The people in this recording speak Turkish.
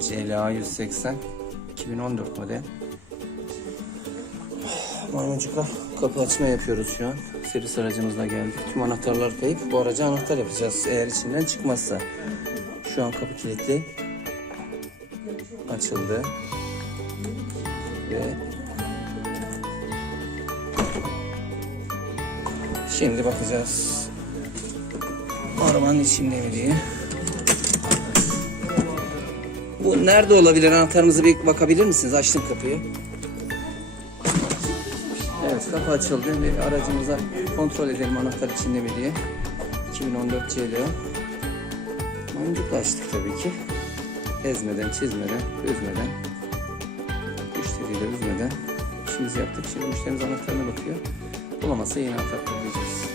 CLA 180 2014 model. Maymuncukla kapı açma yapıyoruz şu an. Servis aracımızla geldik. Tüm anahtarlar kayıp. Bu araca anahtar yapacağız eğer içinden çıkmazsa. Şu an kapı kilitli. Açıldı. Ve şimdi bakacağız. Arabanın içinde mi diye. Bu nerede olabilir? Anahtarınızı bir bakabilir misiniz? Açtım kapıyı. Evet kapı açıldı. Bir aracımıza kontrol edelim anahtar içinde mi diye. 2014 CLO. Maymuncukla açtık tabii ki. Ezmeden, çizmeden, üzmeden. Müşteriyi de üzmeden. İşimizi yaptık. Şimdi müşterimiz anahtarına bakıyor. Bulamazsa yeni anahtar kullanacağız.